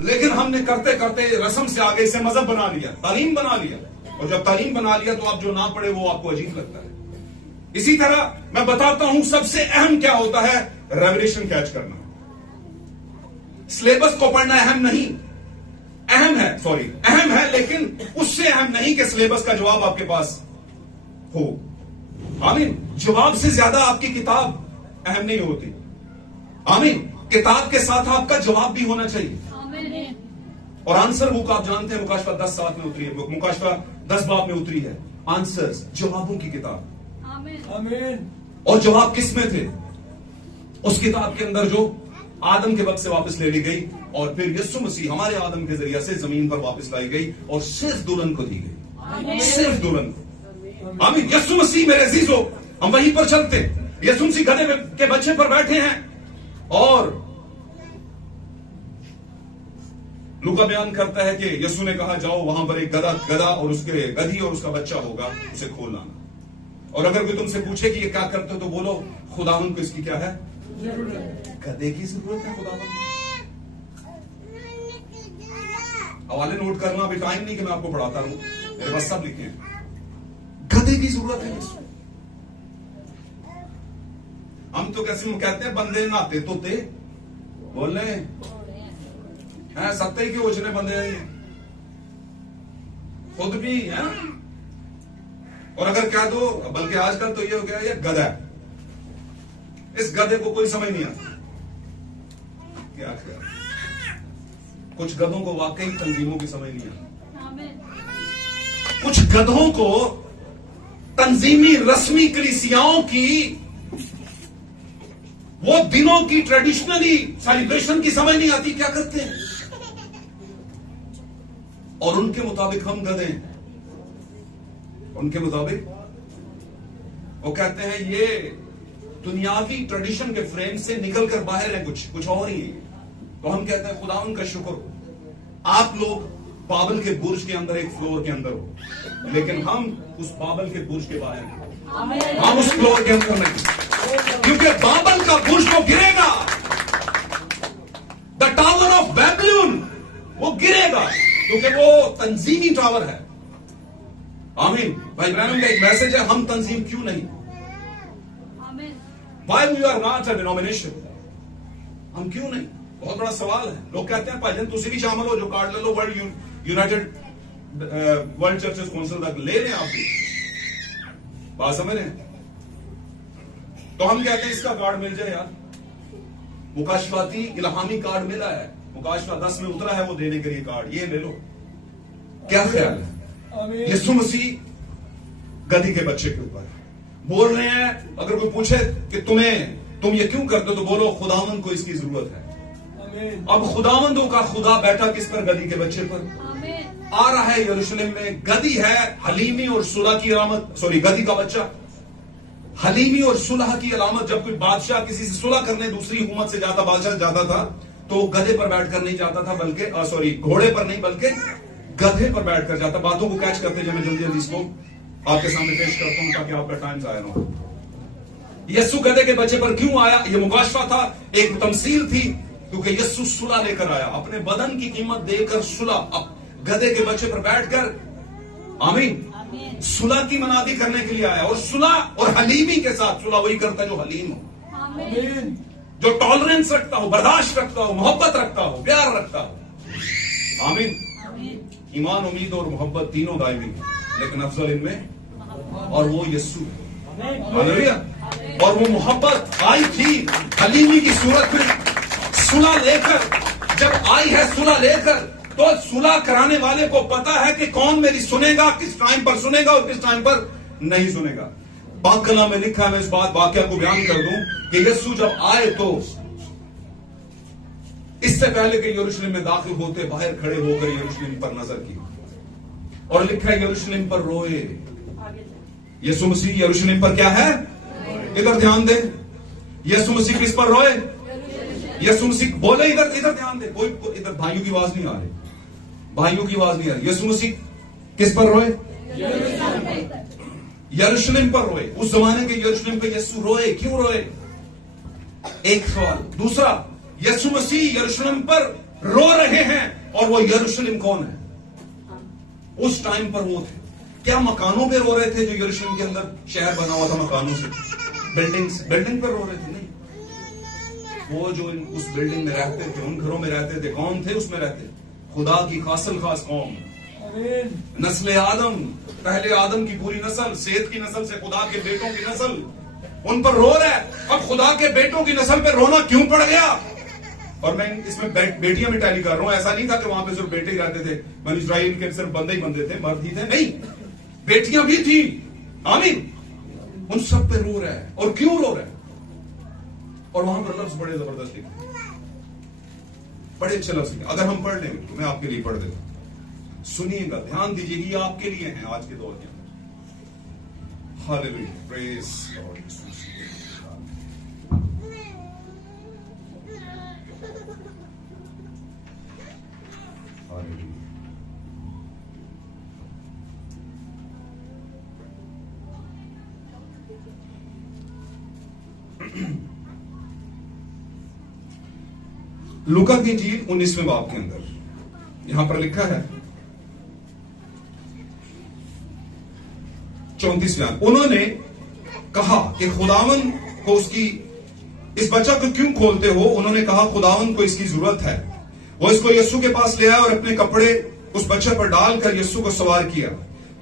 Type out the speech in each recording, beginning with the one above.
लेकिन हमने करते करते रस्म से आगे इसे मजहब बना लिया, तालीम बना लिया, और जब तालीम बना लिया तो आप जो ना पढ़े वो आपको अजीब लगता है। इसी तरह मैं बताता हूं सबसे अहम क्या होता है, रेवलेशन कैच करना। सिलेबस को पढ़ना अहम नहीं, अहम है, लेकिन उससे अहम नहीं कि सिलेबस का जवाब आपके पास हो। आमीन। जवाब से ज्यादा आपकी किताब अहम नहीं होती। आमीन। किताब के साथ आपका जवाब भी होना चाहिए। और आंसर बुक आप जानते हैं, मुकाशफा 10:7 में उतरी है, मुकाशफा 10 बाब में उतरी है। आंसर्स, जवाबों की किताब। आमीन। और जवाब किस में थे? उस किताब के अंदर जो आदम के वक्त से वापस ले ली गई और फिर यीशु मसीह हमारे आदम के जरिए से जमीन पर वापस लाई गई और सिर्फ दुल्हन को दी गई, सिर्फ दुल्हन को। आमीन। यीशु मसीह मेरे अजीजों, हम वहीं पर चलते। यीशु मसीह गधे के बच्चे पर बैठे हैं और लूका बयान करता है कि यीशु ने कहा जाओ वहां पर एक गधा और उसके गधी और उसका बच्चा होगा, उसे खोल लाना। और अगर कोई तुमसे पूछे कि ये क्या करते हो तो बोलो खुदावन को इसकी क्या है जरूरत, गधे की जरूरत है खुदावन। हवाले नोट करना, अभी टाइम नहीं कि मैं आपको पढ़ाता रहूं, मेरे पास सब लिखे हैं। गधे की जरूरत है इसको। हम तो कैसे कहते हैं बंदे नहाते तोते बोले हैं, सत्ते के ओछने बंदे खुद भी है। और अगर कह दो, बल्कि आजकल तो ये हो गया ये गधा है, इस गधे को कोई समझ नहीं आता क्या कर। कुछ गधों को वाकई तंजीमों की समझ नहीं आती, कुछ गधों को तंजीमी रस्मी कलीसियाओं की वो दिनों की ट्रेडिशनली सेलिब्रेशन की समझ नहीं आती, क्या करते हैं और उनके मुताबिक हम गधे हैं। उनके मुताबिक वो कहते हैं ये दुनियावी ट्रेडिशन के फ्रेम से निकलकर बाहर है, कुछ और ही है। तो हम कहते हैं खुदा उनका शुक्र हो, आप लोग बाबल के बुर्ज के अंदर एक फ्लोर के अंदर हो, लेकिन हम उस बाबल के बुर्ज के बाहर हैं, हम उस फ्लोर के अंदर नहीं, क्योंकि बाबल का बुर्ज तो गिरेगा, द टावर ऑफ बेबीलोन वो गिरेगा, क्योंकि वो तंजीमी टावर है। आमीन। भाई ब्रैनम का एक मैसेज है, हम तंजीम क्यों नहीं? Why we are not a denomination? हम क्यों नहीं? बहुत बड़ा सवाल है। लोग कहते हैं भाईजान तुसी भी शामिल हो, जो कार्ड ले लो world united world churches council तक ले लें, आप भी बात समझ रहे हैं। तो हम कहते हैं इसका कार्ड मिल जाए यार, मुकाशफाती इल्हामी कार्ड मिला है, मुकाशफा 10 में उतरा है वो देने के लिए कार्ड, ये ले लो। क्या ख्याल है? यीशु मसीह गधी के बच्चे के ऊपर बोल रहे हैं। अगर कोई पूछे कि तुम ये क्यों करते हो तो बोलो खुदावंद को इसकी जरूरत है। अब खुदावंदों का खुदा बैठा किस पर? गधी के बच्चे पर आ रहा है यरूशलेम में। गधी है हलीमी और सुलह की अलामत, सॉरी गधी का बच्चा हलीमी और सुलह की अलामत। जब कोई बादशाह किसी से सुलह करने दूसरी हुकूमत से जाता, बादशाह जाता था तो गधे पर बैठकर नहीं जाता था, बल्कि सॉरी घोड़े पर नहीं बल्कि गधे पर बैठकर जाता। बातों को कैच करते जब मैं जल्दी जल्दी इसको आपके सामने पेश करता हूं ताकि आपका टाइम जाया ना हो। यीशु गधे के बच्चे पर क्यों आया? यह मुकाशफा था, एक तमसील थी, क्योंकि यीशु सुलह लेकर आया, अपने बदन की कीमत देकर सुलह गधे के बच्चे पर बैठकर, आमीन, सुलह की मनादी करने के लिए आया। और सुलह और हलीमी के साथ, सुलह वही करता है जो हलीम हो, आमीन, जो टॉलरेंस रखता हो, बर्दाश्त रखता हो, मोहब्बत रखता हो, प्यार रखता हो, आमीन। ईमान, उम्मीद और मोहब्बत तीनों दायमी, लेकिन अफजल इनमें और वो यीशु। हालेलुया। और वो मोहब्बत आई थी हलीमी की सूरत में, सुलह लेकर। जब आई है सुलह लेकर, तो सुलह कराने वाले को पता है कि कौन मेरी सुनेगा, किस टाइम पर सुनेगा और किस टाइम पर नहीं सुनेगा। पाक कलाम में लिखा है, मैं इस बात वाकया को बयान कर दूं कि यीशु जब आए तो इससे पहले कि यरूशलेम में दाखिल होते बाहर खड़े होकर यरूशलेम पर नजर की, और लिखा है यरूशलेम पर रोए। यीशु मसीह यरूशलेम पर क्या है? इधर ध्यान दे। यीशु मसीह किस पर रोए? यीशु मसीह बोले, इधर ध्यान दे। कोई इधर भाइयों की आवाज नहीं आ रही, भाइयों की आवाज नहीं आ रही। यीशु मसीह किस पर रोए? यरूशलेम पर रोए। उस जमाने के यरूशलेम पे यीशु रोए, क्यों रोए? एक सवाल। दूसरा, यीशु मसीह यरूशलेम पर रो रहे हैं। और वो यरूशलेम कौन है? उस टाइम पर वो थे। क्या मकानों पे रो रहे थे जो यरूशलेम के अंदर शहर बना हुआ था मकानों से, बिल्डिंग पर रो रहे थे? नहीं, वो जो उस बिल्डिंग में रहते थे, उन घरों में रहते थे, कौन थे उसमें रहते? खुदा की खासल खास कौम, नस्ल आदम, पहले आदम की पूरी नस्ल, सेत की नस्ल से खुदा के बेटों की नस्ल, उन पर रो रहा है। अब खुदा के बेटों की नस्ल पे रोना क्यों पड़ गया? और मैं इसमें बेटियां भी टैली कर रहा हूं। ऐसा नहीं था कि वहां पे सिर्फ बेटे ही रहते थे, बनी इस्राइल के सिर्फ बंदे ही बंदे थे, मर्द ही थे, नहीं, बेटियां भी थी। आमीन। उन सब पे रो रहा है। और क्यों रो रहा है? और वहां पर लफ्ज बड़े जबरदस्त लिखे, बड़े अच्छे लफ्ज लिखे। अगर हम पढ़ लें तो मैं आपके लिए पढ़ देता हूं, सुनिएगा, ध्यान दीजिएगा, ये आपके लिए है आज के दौर के अंदर। Hallelujah, praise Lord. लूका की इंजील 19वें बाब के अंदर यहां पर लिखा है 34वें आयत, उन्होंने कहा कि खुदावन को उसकी, इस बच्चा को क्यों खोलते हो? उन्होंने कहा खुदावन को इसकी जरूरत है। वो इसको यीशु के पास ले आया और अपने कपड़े उस बच्चे पर डालकर यीशु को सवार किया।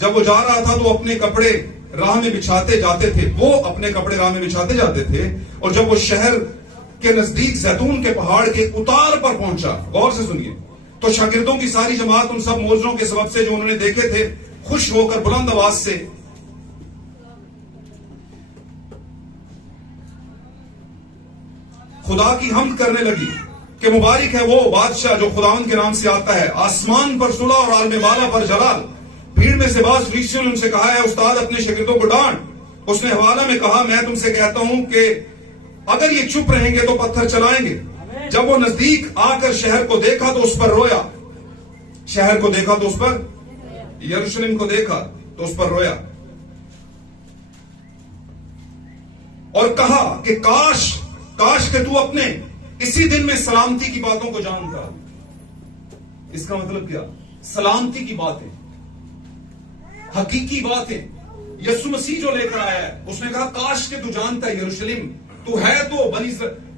जब वो जा रहा था तो अपने कपड़े राह में बिछाते जाते थे, वो अपने कपड़े राह में बिछाते जाते थे। और जब वो शहर के नजदीक जैतून के पहाड़ के उतार पर पहुंचा, गौर से सुनिए, तो शागिर्दों की सारी जमात उन सब मोजरों के सबब से जो उन्होंने देखे थे खुश होकर बुलंद आवाज से खुदा की हमद करने लगी कि मुबारक है वो बादशाह जो खुदावंद के नाम से आता है, आसमान पर सुलह और आलम बाला पर जलाल। भीड़ में से बास फरीसियों ने उनसे कहा है, उस्ताद अपने शागिर्दों को डांट। उसने हवाला में कहा, मैं तुमसे कहता हूं कि अगर ये चुप रहेंगे तो पत्थर चलाएंगे। जब वो नजदीक आकर शहर को देखा तो उस पर रोया। शहर को देखा तो उस पर, यरूशलेम को देखा तो उस पर रोया और कहा कि काश के तू अपने इसी दिन में सलामती की बातों को जानता। इसका मतलब क्या? सलामती की बातें, हकीकी बातें यीशु मसीह जो लेकर आया है। उसने कहा काश के तू जानता है यरूशलेम, तू है तो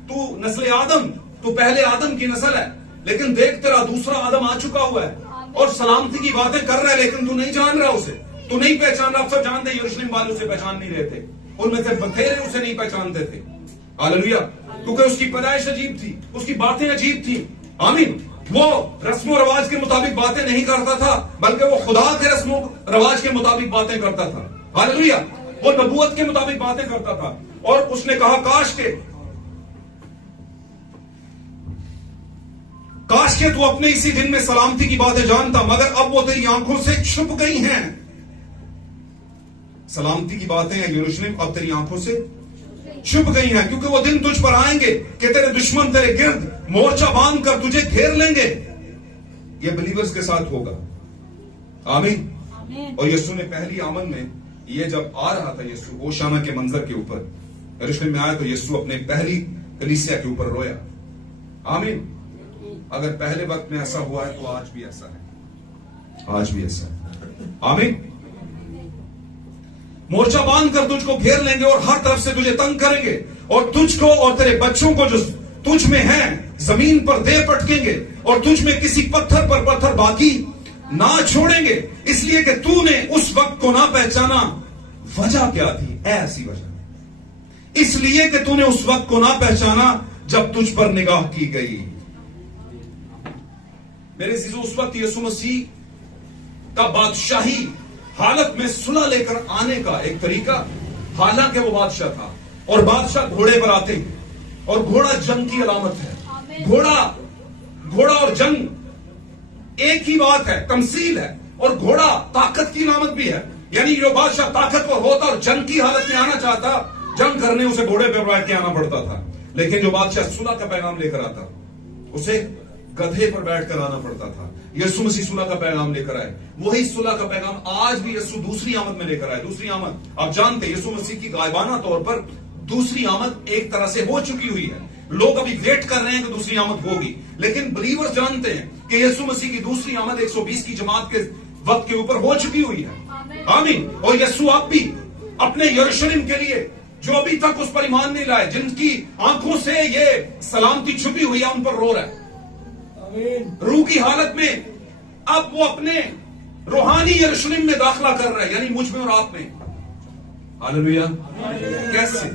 तू नस्ल आदम, तू पहले आदम की नस्ल है, लेकिन देख तेरा दूसरा आदम आ चुका हुआ है और सलामती की बातें कर रहा है, लेकिन तू नहीं जान रहा उसे, तू नहीं पहचान रहा। सब जानते यरूशलेम वाले उसे पहचान नहीं रहे थे, उनमें से बथेरे उसे नहीं पहचानते थे। हालेलुया, क्योंकि उसकी पैदाइश अजीब थी, उसकी बातें अजीब थी। आमीन। वो रस्मों रवाज के मुताबिक बातें नहीं करता था, बल्कि वो खुदा के रस्मों रवाज के मुताबिक बातें करता था। हालेलुया, वो नबूवत के मुताबिक बातें करता था। और उसने कहा काश के तू अपने इसी दिन में सलामती की बातें जानता, मगर अब वो तेरी आंखों से छुप गई हैं। सलामती की बातें हैं यरूशलेम, अब तेरी आंखों से छुप गई हैं, क्योंकि वो दिन तुझ पर आएंगे कि तेरे दुश्मन तेरे गिर्द मोर्चा बांध कर तुझे घेर लेंगे। ये बिलीवर्स के साथ होगा। आमीन। और यीशु ने पहली आमद में, ये जब आ रहा था यीशु ओशाना के मंजर के ऊपर यरूशलेम में आया, तो यीशु अपने पहली कलीसिया के ऊपर रोया। आमीन। अगर पहले वक्त में ऐसा हुआ है तो आज भी ऐसा है, आज भी ऐसा है। आमीन। मोर्चा बांध कर तुझको घेर लेंगे और हर तरफ से तुझे तंग करेंगे, और तुझको और तेरे बच्चों को जो तुझ में है जमीन पर दे पटकेंगे, और तुझ में किसी पत्थर पर पत्थर बाकी ना छोड़ेंगे, इसलिए कि तूने उस वक्त को ना पहचाना। वजह क्या थी? ऐसी वजह, इसलिए कि तूने उस वक्त को ना पहचाना जब तुझ पर निगाह की गई। मेरे अजीजों, उस वक्त यीशु मसीह का बादशाही हालत में सुलह लेकर आने का एक तरीका, हालांकि वो बादशाह था और बादशाह घोड़े पर आते हैं, और घोड़ा जंग की अलामत है। घोड़ा और जंग एक ही बात है, तमसील है। और घोड़ा ताकत की अलामत भी है, यानी जो बादशाह ताकतवर होता और जंग की हालत में आना चाहता, जंग करने उसे घोड़े पर बैठ के आना पड़ता था। लेकिन जो बादशाह सुलह का पैगाम लेकर आता, उसे गधे पर बैठकर आना पड़ता था। यीशु मसीह सुलह का पैगाम लेकर आए। वही सुलह का पैगाम आज भी यीशु दूसरी आमद में लेकर आए। दूसरी आमद, आप जानते हैं यीशु मसीह की गायबाना तौर पर दूसरी आमद एक तरह से हो चुकी हुई है। लोग अभी वेट कर रहे हैं कि दूसरी आमद होगी, लेकिन बिलीवर्स जानते हैं कि यीशु मसीह की दूसरी आमद 120 की जमात के वक्त के ऊपर हो चुकी हुई है। आमीन। और यीशु आप भी अपने यरूशलेम के लिए जो अभी तक उस पर ईमान नहीं लाए, जिनकी आंखों से ये सलामती छुपी हुई है, उन पर रो रहा है रूह की हालत में। अब वो अपने रूहानी यरूशलेम में दाखिला कर रहा है, यानी मुझ में और आप में। हालेलुया। कैसे?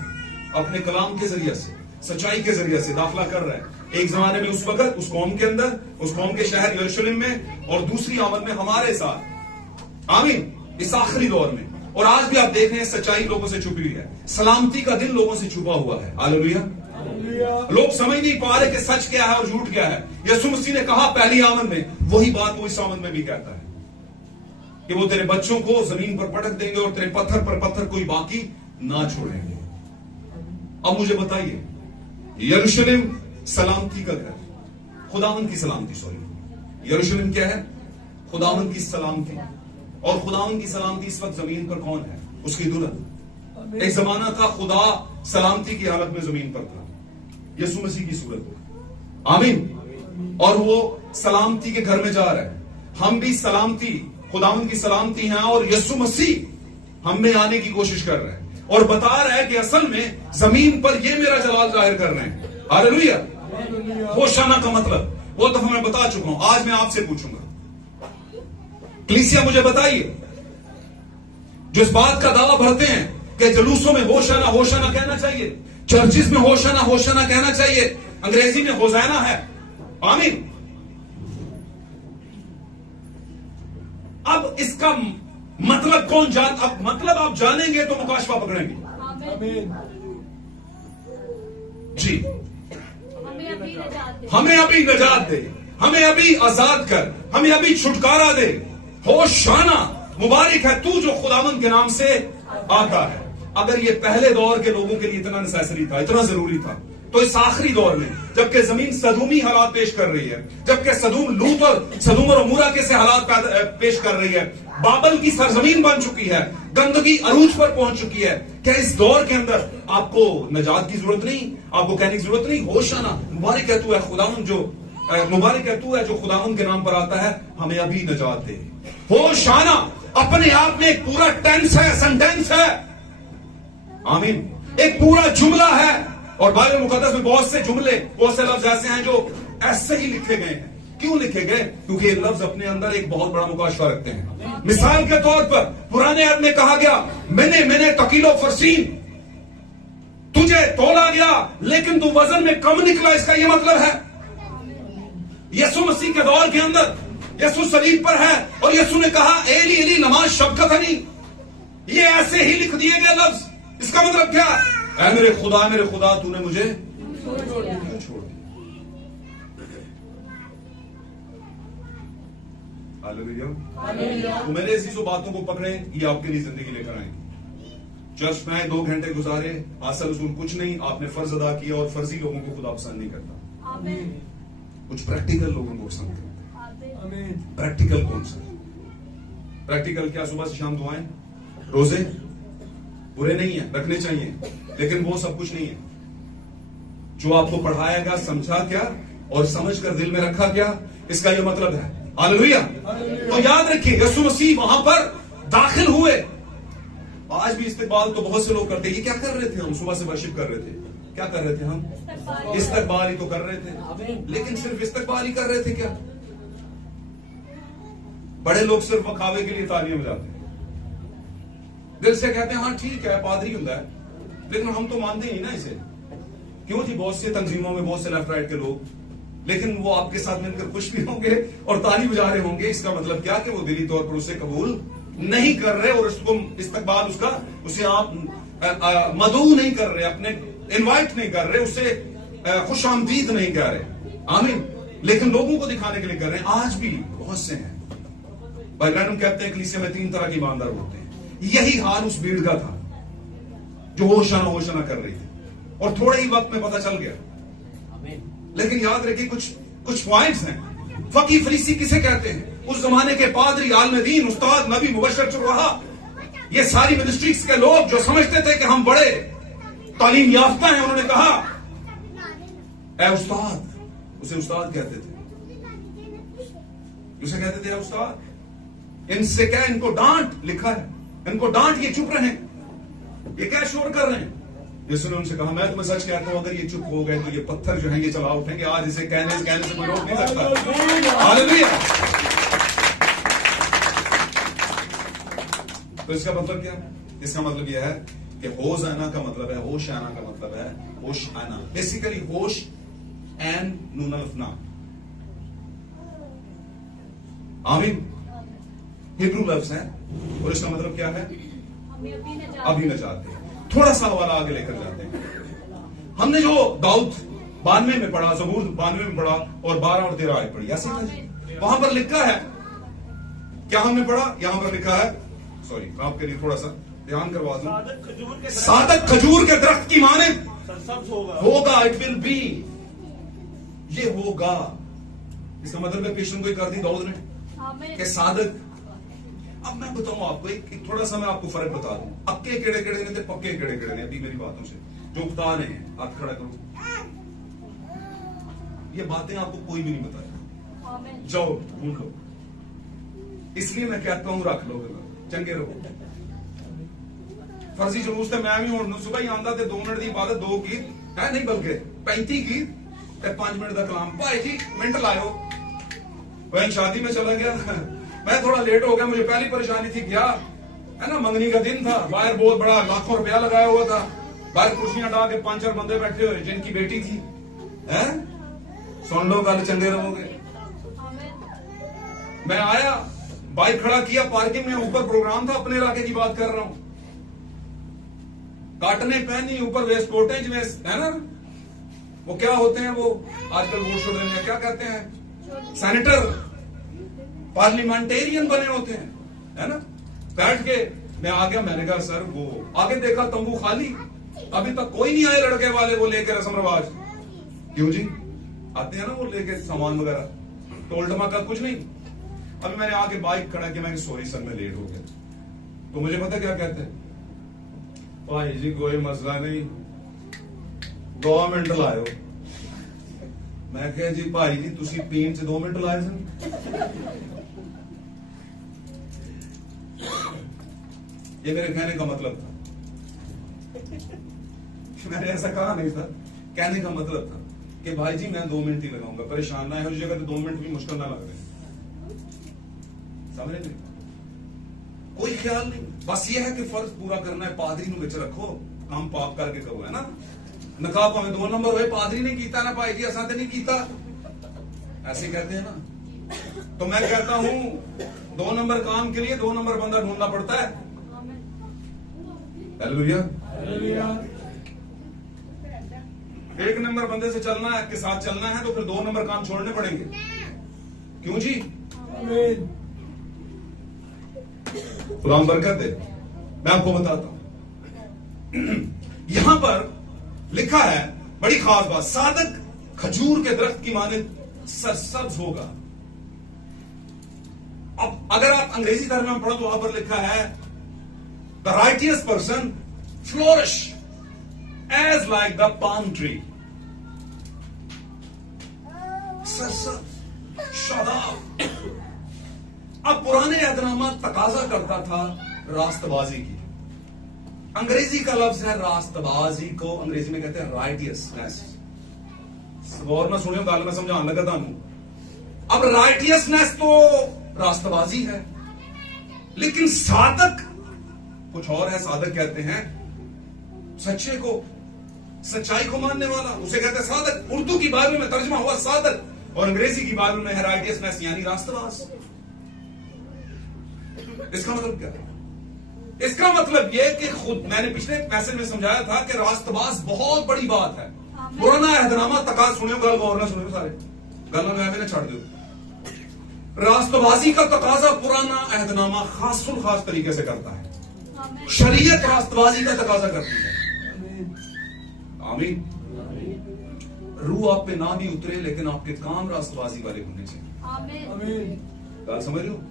अपने कलाम के जरिए से, सच्चाई के जरिए से दाखिला कर रहा है। एक जमाने में उस वक्त उस कौम के अंदर, उस कौम के शहर यरूशलेम में, और दूसरी आमद में हमारे साथ। आमीन। इस आखिरी दौर में। और आज भी आप देख रहे हैं सच्चाई लोगों से छुपी हुई है, सलामती का दिन लोगों से छुपा हुआ है। हालेलुया। लोग समझ नहीं पा रहे कि सच क्या है और झूठ क्या है। यीशु मसीह ने कहा पहली आमद में, वही बात वो इस आमद में भी कहता है कि वो तेरे बच्चों को जमीन पर पटक देंगे और तेरे पत्थर पर पत्थर कोई बाकी ना छोड़ेंगे। अब मुझे बताइए, यरूशलेम सलामती का घर, खुदावंद की सलामती, सॉरी, यरूशलेम क्या है? खुदावंद की सलामती। और खुदावंद की सलामती इस वक्त जमीन पर कौन है? उसकी दुल्हन। एक जमाना था खुदा सलामती की हालत में जमीन पर था, यीशु मसीह की सूरत में। आमीन। और वो सलामती के घर में जा रहा है। हम भी सलामती, खुदावंद की सलामती हैं, और यीशु मसीह हम में आने की कोशिश कर रहा है और बता रहा है कि असल में जमीन पर ये मेरा जलाल जाहिर कर रहे हैं। हालेलुया। होशाना का मतलब वो तो मैं बता चुका हूं, आज मैं आपसे पूछूंगा। कलीसिया मुझे बताइए, जो इस बात का दावा भरते हैं कि जुलूसों में होशाना होशाना कहना चाहिए, चर्चिस में होशाना होशाना कहना चाहिए, अंग्रेजी में होज़ाना है। आमीन। अब इसका मतलब कौन जान, अब मतलब आप जानेंगे तो मुकाशवा पकड़ेंगे। जी। हमें अभी नजात दे, हमें अभी आजाद कर, हमें अभी छुटकारा दे। होशाना, मुबारक है तू जो खुदावंद के नाम से आता है। अगर ये पहले दौर के लोगों के लिए इतना नेसेसरी था, इतना जरूरी था, तो इस आखिरी दौर में जबकि जमीन सदूमी हालात पेश कर रही है, जबकि सदूम लूत और सदूम और अमूरा के से हालात पेश कर रही है, बाबल की सरजमीन बन चुकी है, गंदगी अरूज पर पहुंच चुकी है, क्या इस दौर के अंदर आपको नजात की जरूरत नहीं? आपको कहने की जरूरत नहीं? होशाना, मुबारक है तू है खुदावंद जो, मुबारक है तू है जो खुदावंद के नाम पर आता है, हमें अभी नजात दे। होशाना अपने आप में एक पूरा टेंस है, सेंटेंस है। आमीन। एक पूरा जुमला है। और बाइबल मुकद्दस में बहुत से जुमले, बहुत से लफ्ज ऐसे हैं जो ऐसे ही लिखे गए हैं। क्यों लिखे गए? क्योंकि ये लफ्ज अपने अंदर एक बहुत बड़ा मुकाशवा रखते हैं। मिसाल के तौर पर पुराने अर्थ में कहा गया, मैंने तकीलो फरसीन, तुझे तोला गया लेकिन तू वजन में कम निकला। इसका यह मतलब है यीशु मसीह के दौर के अंदर यीशु सलीब पर है और यीशु ने कहा एली एली नमाज शबकतनी। ये ऐसे ही लिख दिए गए लफ्ज। इसका मतलब क्या? ऐ मेरे खुदा तूने मुझे छोड़ दिया। हालेलुया। तो मेरे ऐसी जो बातों को पकड़े, ये आपके लिए जिंदगी लेकर आएंगे। चर्च में 2 घंटे गुजारे, हासिल उसूल कुछ नहीं, आपने फर्ज अदा किया और फर्जी लोगों को खुदा पसंद नहीं करता। कुछ प्रैक्टिकल लोगों को पसंद करता है। प्रैक्टिकल कौन सा? प्रैक्टिकल क्या? सुबह से शाम दुआएं, रोजे बुरे नहीं है, रखने चाहिए, लेकिन वो सब कुछ नहीं है। जो आपको पढ़ाया गया, समझा क्या और समझ कर दिल में रखा क्या, इसका यह मतलब है। हालेलुया। तो याद रखिए, यीशु मसीह वहां पर दाखिल हुए। आज भी इस्तेकबाल तो बहुत से लोग करते हैं। ये क्या कर रहे थे? हम सुबह से वर्शिप कर रहे थे। क्या कर रहे थे? हम इस्तकबाल ही तो कर रहे थे, लेकिन सिर्फ इस्तकबाल ही कर रहे थे क्या? बड़े लोग सिर्फ वखावे के लिए तालियां बजाते हैं, दिल से कहते हैं हाँ ठीक है पादरी होता है, लेकिन हम तो मानते ही ना इसे। क्यों जी? बहुत से तंजीमों में बहुत से लेफ्ट राइट के लोग, लेकिन वो आपके साथ मिलकर खुश भी होंगे और ताली बजा रहे होंगे। इसका मतलब क्या कि वो दिली तौर पर उसे कबूल नहीं कर रहे और उसको इस्तकबाल उसका, उसे आप मदऊ नहीं कर रहे, अपने इनवाइट नहीं कर रहे, उसे खुश आमदीद नहीं कह रहे। आमीन। लेकिन लोगों को दिखाने के लिए कर रहे हैं। आज भी बहुत से हैं। भाई ब्रैनम कहते हैं कलीसिया में 3 तरह के ईमानदार होते हैं। यही हाल उस भीड़ का था जो होशाना कर रही थी, और थोड़े ही वक्त में पता चल गया। लेकिन याद रखिए कुछ पॉइंट्स हैं। फकी फरीसी किसे कहते हैं? उस जमाने के पादरी, आलिम दीन, उस्ताद, नबी, मुबशर, चुरहा, ये सारी मिनिस्ट्रीज के लोग जो समझते थे कि हम बड़े तालीम याफ्ता हैं, उन्होंने कहा ए उस्ताद, उसे उस्ताद कहते थे, उसे कहते थे ए उस्ताद। इनसे क्या, इनको डांट, लिखा है इनको डांट, ये चुप रहे, ये क्या शोर कर रहे हैं। यीशु ने उनसे कहा मैं तुम्हें सच कहता हूं, अगर ये चुप हो गए तो ये पत्थर जो हैं ये चला उठेंगे। आज इसे कहने से कोई रोक नहीं सकता। हालेलुया। तो इसका मतलब क्या है? इसका मतलब यह है कि होशाना का मतलब है, होशाना का मतलब है होशाना, बेसिकली होश एंड नून अलिफ ना। आमीन। हिब्रू लफ्ज है और इसका मतलब क्या है? अभी नजात है। थोड़ा सा हवाला आगे लेकर जाते हैं। हमने जो दाऊद 92 में पढ़ा, ज़बूर 92 में पढ़ा और 12 और 13 आयत पढ़ी, ऐसे ही वहां पर लिखा है, क्या हमने पढ़ा? यहां पर लिखा है, सॉरी मैं आपके लिए थोड़ा सा ध्यान करवा दूं। सादक खजूर के दरख्त की मानिंद होगा, इट विल बी, ये होगा। इसका मतलब है पेशन कोई कर दी दाऊद ने कि सादक। अब मैं बताऊं आपको एक थोड़ा सा मैं आपको फर्क बता दूं, पक्के केड़े केड़े नहीं थे, पक्के केड़े केड़े नहीं। अभी मेरी बातों से जो बता रहे हैं, हाथ खड़ा करो, ये बातें आपको कोई भी नहीं बताएगा, जाओ ढूंढ लो। इसलिए मैं कहता हूं रख लो, चंगे रहो। फर्जी जुलूस थे, मैं भी हूं सुबह ही आंदा थे 2 मिनट की इबादत, 2 गीत है नहीं बल्कि 35 गीत 5 मिनट का कलाम। भाई जी मिनट लाओ, वही शादी में चला गया, मैं थोड़ा लेट हो गया, मुझे पहली परेशानी थी, क्या है ना, मंगनी का दिन था, बाहर बहुत बड़ा लाखों रुपया लगाया हुआ था, बाहर कुर्सियां डाल के 5-4 बंदे बैठे हुए जिनकी बेटी थी, हैं? सुन लो गल, चंगे रहोगे। मैं आया, बाइक खड़ा किया पार्किंग में, ऊपर प्रोग्राम था, अपने इलाके की बात कर रहा हूं, काटने पहनी, ऊपर वेस्ट कोटे जिसमें है ना, वो क्या होते हैं वो आजकल वोट छोड़ देने क्या कहते हैं, सेनेटर, पार्लियामेंटेरियन बने होते हैं, है ना। बैठ के मैं आ गया, मैंने कहा सर वो, आगे देखा तंबू खाली, अभी तक कोई नहीं आए लड़के वाले वो लेके रस्म रिवाज। क्यों जी, आते हैं ना वो लेके सामान वगैरह, टोल टमाका कुछ नहीं। अभी मैंने आके बाइक खड़ा किया, मैं सॉरी सर मैं लेट हो गया, तो मुझे पता क्या कहते हैं, भाई जी कोई मसला नहीं, 2 मिनट लाओ। मैं कहा जी भाई जी तुसी पीन से 2 मिनट लाए सन। ये मेरे कहने का मतलब था, मैंने ऐसा कहा नहीं था, कहने का मतलब था कि भाई जी मैं 2 मिनट ही लगाऊंगा, परेशान ना है उस जगह, तो 2 मिनट भी मुश्किल ना लग रहे, समझ नहीं, कोई ख्याल नहीं, बस ये है कि फर्ज पूरा करना है, पादरी नु विच रखो, काम पाप करके करो, है ना। नकाब भावे 2 नंबर हुए, पादरी ने कीता ना भाई जी असा तो नहीं कीता, ऐसे कहते हैं ना। तो मैं कहता हूं 2 नंबर काम के लिए 2 नंबर बंदा ढूंढना पड़ता है। हालेलुया। 1 नंबर बंदे से चलना है, के साथ चलना है, तो फिर 2 नंबर काम छोड़ने पड़ेंगे। क्यों जी? खुदा बरकत दे। मैं आपको बताता हूं, यहां पर लिखा है बड़ी खास बात, सादक खजूर के दरख्त की मानिंद सरसब्ज होगा। अब अगर आप अंग्रेजी तर्जुमा में पढ़ो तो वहां पर लिखा है the righteous person flourish as like the palm tree. सरसब्ज, शादाब। अब पुराने अहदनामा तकाजा करता था रास्तबाजी की। अंग्रेजी का लफ्ज है रास्तबाजी, को अंग्रेजी में कहते हैं राइटियसनेस। गौर ना सुनियो गल, मैं समझाने लगा था। अब राइटियसनेस तो रास्तबाजी है, लेकिन सादक कुछ और है। सादक कहते हैं सच्चे को, सच्चाई को मानने वाला, उसे कहते हैं सादक। उर्दू की बाइबल में तर्जुमा हुआ सादक, और अंग्रेजी की बाइबल में है राइटियसनेस, यानी रास्तबाज। इसका मतलब क्या है? इसका मतलब यह कि खुद मैंने पिछले मैसेज में समझाया था कि रास्तबाज बहुत बड़ी बात है। पुराना अहदनामा तकाज सुनियो गल, गौर ना सुनियो सारे गल मैं छड़ दो। रास्तबाजी का तकाजा पुराना अहदनामा खासुल खास तरीके से करता है। शरीयत रास्तबाजी का तकाजा करती है। आमीन। रूह आप पे ना भी उतरे, लेकिन आपके काम रास्तबाजी वाले होने चाहिए। गल समझ लो।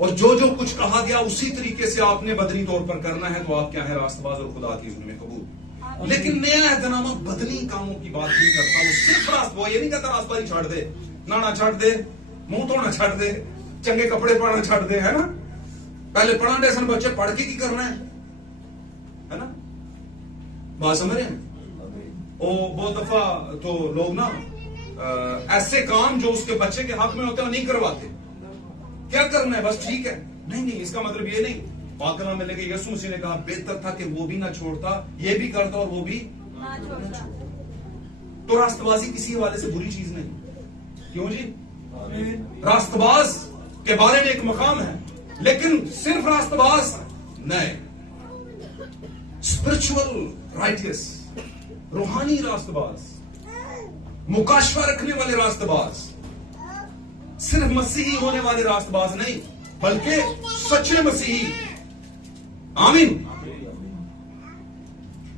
और जो जो कुछ कहा गया उसी तरीके से आपने बदनी तौर पर करना है, तो आप क्या है रास्तबाज और खुदा की हुज़ूर में कबूल। लेकिन नया एहतनामा बदनी कामों की बात नहीं करता। वो सिर्फ वो ये नहीं कहता रास्तबाजी छाड़ दे, नाना छाड़ दे, मुंह धोना छाड़ दे, चंगे कपड़े पहनना छाड़ दे, है ना। पहले पढ़ा दे सन बच्चे, पढ़ के की करना है ना। बात समझ रहे हैं। ओ बहुत दफा तो लोग ना ऐसे काम जो उसके बच्चे के हक में होते हैं नहीं करवाते। क्या करना है, बस ठीक है। नहीं नहीं, इसका मतलब ये नहीं। पाक कलाम में लेके यीशु मसीह ने कहा बेहतर था कि वो भी ना छोड़ता, ये भी करता और वो भी ना छोड़ता। तो रास्तबाजी किसी हवाले से बुरी चीज नहीं। क्यों जी? रास्तबाज के बारे में एक मकाम है, लेकिन सिर्फ रास्तबाज नहीं, स्पिरिचुअल राइटियस, रूहानी रास्तबाज, मुकाशवा रखने वाले रास्तबाज, सिर्फ मसीही होने वाले रास्तबाज नहीं, बल्कि सच्चे मसीही। आमीन।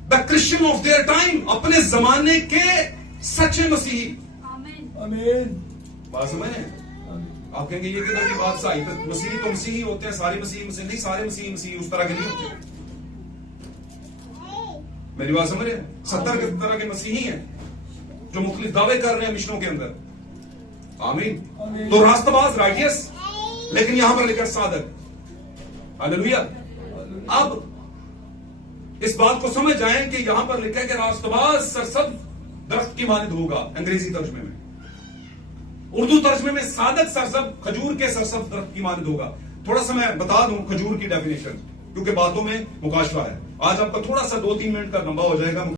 The Christian of their time, अपने जमाने के सच्चे मसीही। आमीन। बात समझ रहे हैं? आप कहेंगे ये किधर की बात सही? तो मसीही तो मसीही होते हैं, सारे मसीही मसीही नहीं, सारे मसीही मसीही उस तरह के नहीं होते। मेरी बात समझ रहे हैं? 70 के तरह के मसीही हैं जो मुख्तलिफ दावे कर रहे हैं मिशनों के अंदर। आमीन। तो रास्तबाज राइटियस, लेकिन यहां पर लिखा साधक। हालेलुया। अब इस बात को समझ जाएं कि यहां पर लिखा है कि रास्तबाज सरसब्ज दरख्त की मानिंद होगा, अंग्रेजी तर्जमे में। उर्दू तर्जमे में साधक सरसब्ज खजूर के सरसब्ज दरख्त की मानिंद होगा। थोड़ा सा मैं बता दूं खजूर की डेफिनेशन, क्योंकि बातों में मुकाशवा है। आज आपका थोड़ा सा 2-3 मिनट का लंबा हो जाएगा।